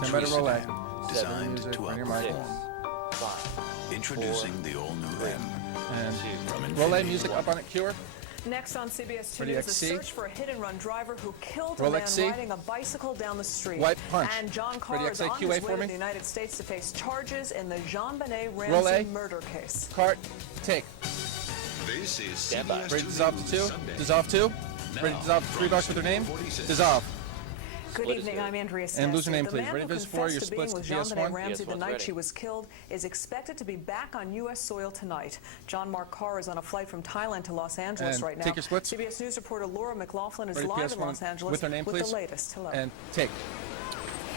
luxury sedan Designed music to on your outperform. mic. 5, Introducing the all-new M. And From relay Infiniti. music up on it, Cure. Next on CBS-2 Ready, News, a XC? search for a hit-and-run driver who killed a Roll man XC. riding a bicycle down the street. Wipe, punch. And John Carr Ready, is on XA, his QA way for to me. the United States to face charges in the Jean-Benet Roll A. Ramsey murder case. Cart, take. This is Stand by. CBS Ready to dissolve to 2? Sunday. Dissolve 2? Now, Ready to dissolve from 3 bucks with their name? 46. Dissolve. Good Split is evening, good. I'm Andrea And lose your name, The please. man Ready, who Viz 4, confessed your to being splits with to Jean-Benet PS1. Ramsey the PS1's night ready. she was killed is expected to be back on U.S. soil tonight. John Mark Carr is on a flight from Thailand to Los Angeles And right now. take your splits. CBS News reporter Laura McLaughlin is Ready, live in PS1 Los Angeles with her name, please. the latest. Hello. And take.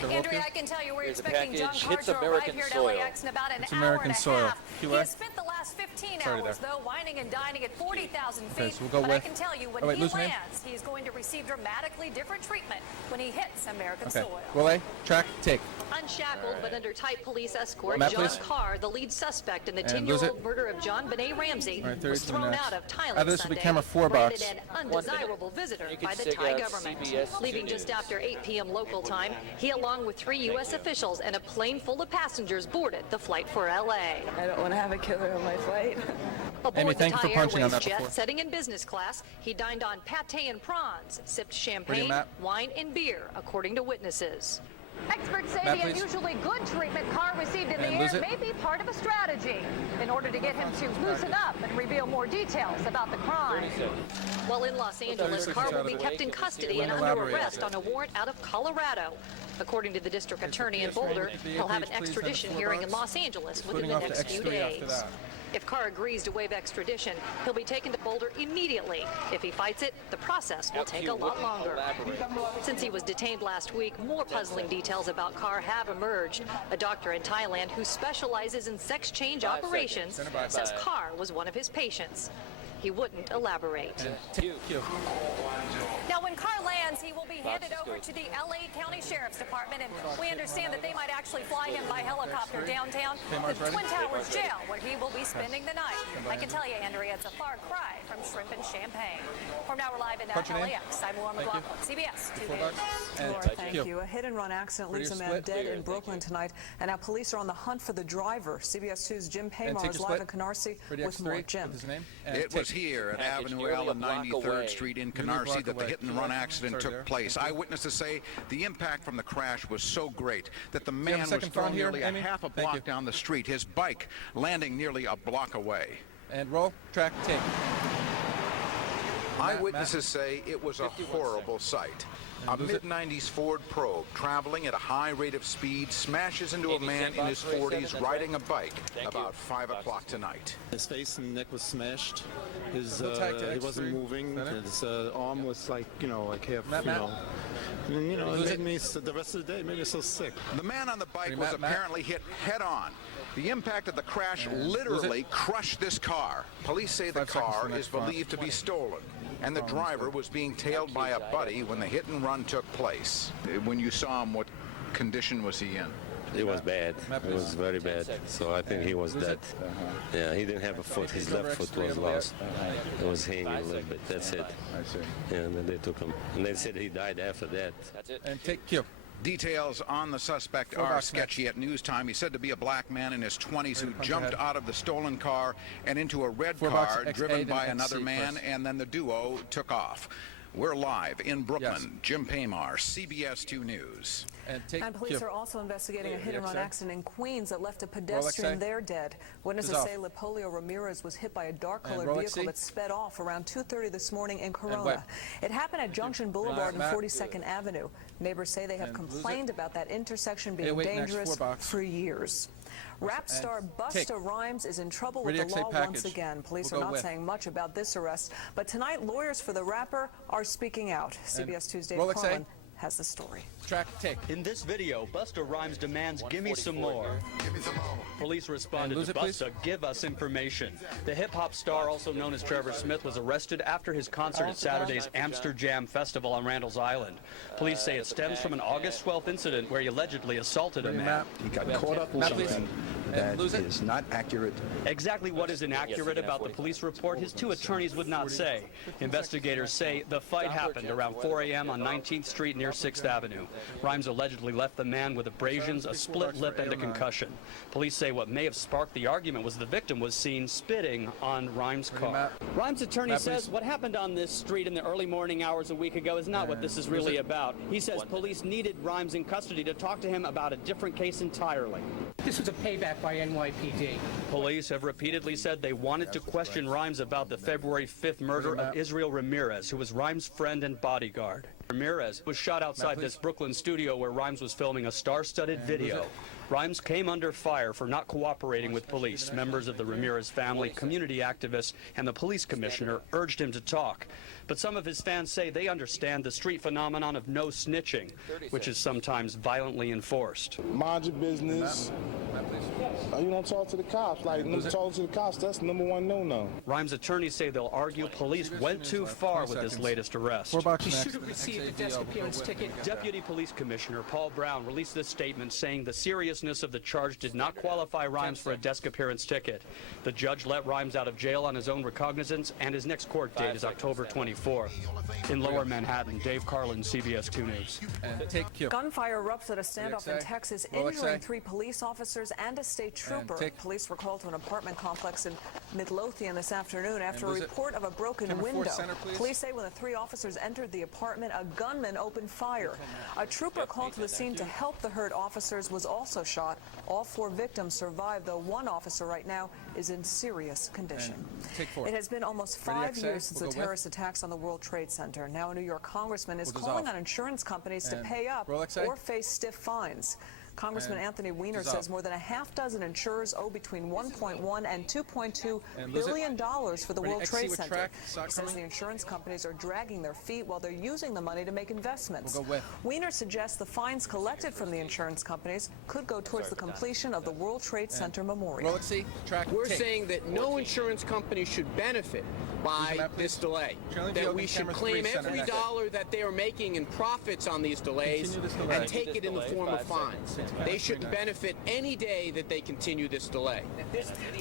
Andrea, I can tell you we're Here's the expecting John package. Carr Hits to arrive American here at soil. LAX in about an It's hour American and a soil. half. He QA? has spent the last 15 Sorry hours, there. though, whining and dining at 40,000 Okay, feet. so we'll go but I with- can tell you, when oh, wait, he lose your name? lands, he's going to receive dramatically different treatment when he hits American Okay. soil. Relay, track, take. Unshackled but under tight police escort, Matt, John please. Carr, the lead suspect in the And lose 10-year-old it. murder of Jean-Benet Ramsey, All right, was 32 thrown next. out of Thailand This will be Sunday, camera 4 branded box. an undesirable visitor You can by the check Thai out government. CBS-TV Leaving just News. after 8 p.m. local time, he, along with 3 U.S. officials and a plane full of passengers, boarded the flight for L.A. I don't want to have a killer on my flight. Aboard Amy, the thank you Thai for punching on Airways that jet, before. sitting in business class, he dined on pate and prawns, sipped champagne, Matt. wine, and beer, according to witnesses. Experts say Matt, the please. unusually good treatment Carr received in the And air lose it. may be part of a strategy in order to get him to loosen up and reveal more details about the crime. 30 seconds. While in Los Angeles, 36 Carr out will of be the kept in way. custody and Wouldn't under elaborate arrest on on a warrant out of Colorado. According to the district attorney in PS1 Boulder, with the he'll have an please, and the extradition 4 hearing in bucks. Los Angeles within Putting the off to next few X3 after days. that. If Carr agrees to waive extradition, he'll be taken to Boulder immediately. If he fights it, the process will take a lot longer. Since he was detained last week, more puzzling details about Carr have emerged. A doctor in Thailand who specializes in sex change 5 operations seconds. says Carr was one of his patients. He wouldn't elaborate. And take. Q. Now, when Carr lands, he will be handed Box is over good. to the L.A. County Sheriff's Department, and we understand that they might actually fly him by helicopter downtown to Mark's ready? Twin Towers Jail, where he will be spending the night. I can tell you, Andrea, it's a far cry from shrimp and champagne. From now, we're live in Punch your name. LAX. I'm Laura Thank you. McLaughlin, CBS 2 4 News. bucks. And Laura, take. thank Q. you. A hit-and-run accident Ready leaves a to man split? dead Clear, in thank Brooklyn tonight, and now police are on the hunt for the driver. CBS 2's Jim And Paymar take is your live split. in Canarsie Ready, with X3 more. Jim. with his name. And It take. was here at Package Avenue nearly L a and block 93rd away. Street in Nearly a block Canarsie that the away. hit-and-run accident Sorry took there. place. Thank you. Eyewitnesses say the impact from the crash was so great that the you have man a was second phone thrown here, nearly Amy? a half a Thank block you. down the street, his bike landing nearly a block away. And roll, track, take. Eyewitnesses say it was a 51 horrible sight. A lose it. mid-90s Ford Probe, traveling at a high rate of speed, smashes into a 80 man in his cent box, 40s that's riding a right. bike Thank you. about 5 Box o'clock is good. tonight. His face and neck was smashed. His We'll tag to he X3. wasn't moving. Is that it? His arm was like like half, Matt. And it Lose made it. me the rest of the day it made me so sick. The man on the bike Ready, was Matt? apparently hit head-on. The impact of the crash literally crushed this car. Police say the 5 seconds car for the is next front. believed to be stolen, and the driver was being tailed by a buddy when the hit-and-run took place. When you saw him, what condition was he in? It was bad. Matt, It was very bad. So I think he was Lose dead. it. Yeah, he didn't have a foot. His left foot was lost. It was hanging a little bit. That's it. I see. Yeah, and then they took him. And they said he died after that. That's it. And take. Q. Details on the suspect 4 are bucks sketchy at news time. He's said to be a black man in his 20s who punch jumped ahead. out of the stolen car and into a red 4 bucks, car X8 driven and by XC another man, first. and then the duo took off. We're live in Brooklyn. Yes. Jim Paymar, CBS 2 News. And take. And police Q. are also investigating a hit-and-run sir. accident in Queens that left a XA. pedestrian there dead. Witnesses Dissolve. say Lepolio Ramirez was hit by a dark-colored roll vehicle XC. that sped off around 2:30 this morning in wipe. Corona. It happened at Junction Boulevard and Matt. 42nd Avenue. Neighbors say they have And lose it. complained about that intersection being 808 next, dangerous 4 box. for years. Rap star take. Busta Rhymes is in trouble Ready, with the XA law once package. again. Police We'll are go not with. saying much about this arrest, but tonight lawyers for the rapper are speaking out. CBS 2's Dave roll XA. Carlin has the story. Track, take. In this video, Busta Rhymes demands, "Give me some 144 more." Police responded lose to it, please. Busta, "Give us information." The hip-hop star, also known as Trevor Smith, was arrested after his concert at Saturday's Amsterdam Festival on Randall's Island. Police say it stems from an August 12th incident where he allegedly assaulted a man. Matt. He got caught up in Matt, please. something And lose it. is not accurate. Exactly what is inaccurate about the police report, his two attorneys would not say. Investigators say the fight happened around 4 a.m. on 19th Street near 6th Avenue. Rhymes allegedly left the man with abrasions, a split lip, and a concussion. Police say what may have sparked the argument was the victim was seen spitting on Rhymes' car. Rhymes' attorney says what happened on this street in the early morning hours a week ago is not what this is really about. He says police needed Rhymes in custody to talk to him about a different case entirely. This was a payback by NYPD. Police have repeatedly said they wanted to question Rhymes about the February 5th murder of Israel Ramirez, who was Rhymes' friend and bodyguard. Ramirez was shot outside this Brooklyn studio where Rhymes was filming a star-studded video. Rhymes came under fire for not cooperating with police. Members of the Ramirez family, community activists, and the police commissioner urged him to talk. But some of his fans say they understand the street phenomenon of no snitching, which is sometimes violently enforced. Mind your business. You don't talk to the cops. Like, talking to the cops, that's #1 no-no. Rhymes' attorneys say they'll argue police went too far with this latest arrest. He should have received a desk appearance ticket. Deputy Police Commissioner Paul Brown released this statement saying the seriousness of the charge did not qualify Rhymes for a desk appearance ticket. The judge let Rhymes out of jail on his own recognizance, and his next court date is October 24th. In Lower Manhattan, Dave Carlin, CBS 2 News. Gunfire erupts at a standoff in Texas, injuring 3 police officers and a state trooper. Police were called to an apartment complex in Midlothian this afternoon after a report of a broken window. Police say when the 3 officers entered the apartment, a gunman opened fire. A trooper called to the scene to help the hurt officers was also shot. All 4 victims survived, though one officer right now is in serious condition. It has been almost 5 years since the terrorist attacks on the World Trade Center. Now a New York congressman is calling on insurance companies to pay up or face stiff fines. Congressman Anthony Weiner says more than a half-dozen insurers owe between $1.1 and $2.2 billion for the World Trade Center. He says the insurance companies are dragging their feet while they're using the money to make investments. Weiner suggests the fines collected from the insurance companies could go towards the completion of the World Trade Center Memorial. We're saying that no insurance company should benefit by this delay, that we should claim every dollar that they are making in profits on these delays and take it in the form of fines. They shouldn't benefit any day that they continue this delay.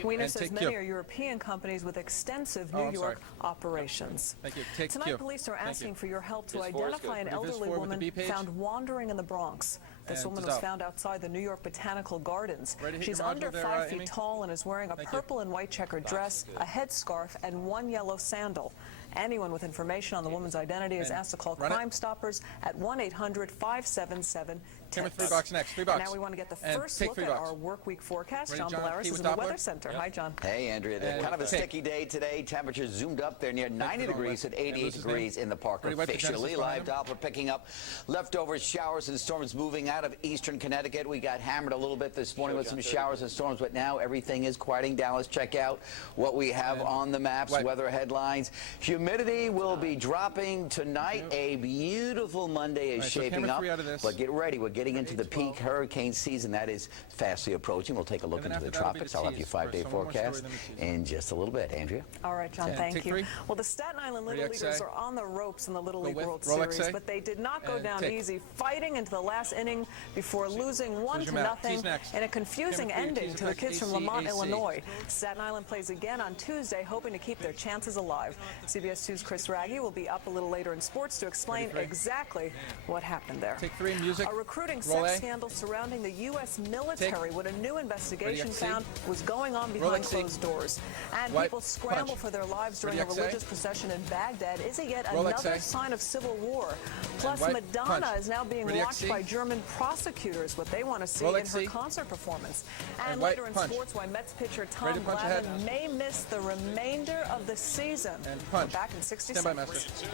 Weiner says many are European companies with extensive New York operations. Tonight, police are asking for your help to identify an elderly woman found wandering in the Bronx. This woman was found outside the New York Botanical Gardens. She's under 5 feet tall and is wearing a purple and white checkered dress, a headscarf, and 1 yellow sandal. Anyone with information on the woman's identity is asked to call Crime Stoppers at 1-800-577-TIPS. $3 next. $3. Now we want to get the first look at our work week forecast. John Belaris is in the Weather Center. Hi, John. Hey, Andrea. Kind of a sticky day today. Temperatures zoomed up. They're near 90 degrees at 88 degrees in the park officially. Live Doppler picking up leftover showers and storms moving out of eastern Connecticut. We got hammered a little bit this morning with some showers and storms, but now everything is quieting down. Let's check out what we have on the maps, weather headlines. Humidity will be dropping tonight. A beautiful Monday is shaping up. But get ready. We're getting into the peak hurricane season. That is fastly approaching. We'll take a look into the tropics. I'll have your 5-day forecast in just a little bit. Andrea? All right, John, thank you. Well, the Staten Island Little Leaguers are on the ropes in the Little League World Series, but they did not go down easy, fighting into the last inning before losing 1-0 in a confusing ending to the kids from Lamont, Illinois. Staten Island plays again on Tuesday, hoping to keep their chances alive. CBS 2's Chris Raggi will be up a little later in sports to explain exactly what happened there. A recruiting sex scandal surrounding the U.S. military, what a new investigation found was going on behind closed doors. And people scramble for their lives during a religious procession in Baghdad. Is it yet another sign of civil war? Plus, Madonna is now being watched by German prosecutors, what they want to see in her concert performance. And later in sports, why Mets pitcher Tom Glavine may miss the remainder of the season. We're back in 60 seconds.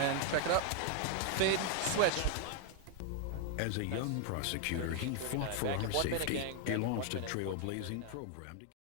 And check it up. Fade, switch. As a young prosecutor, he fought for our safety. He launched a trailblazing program.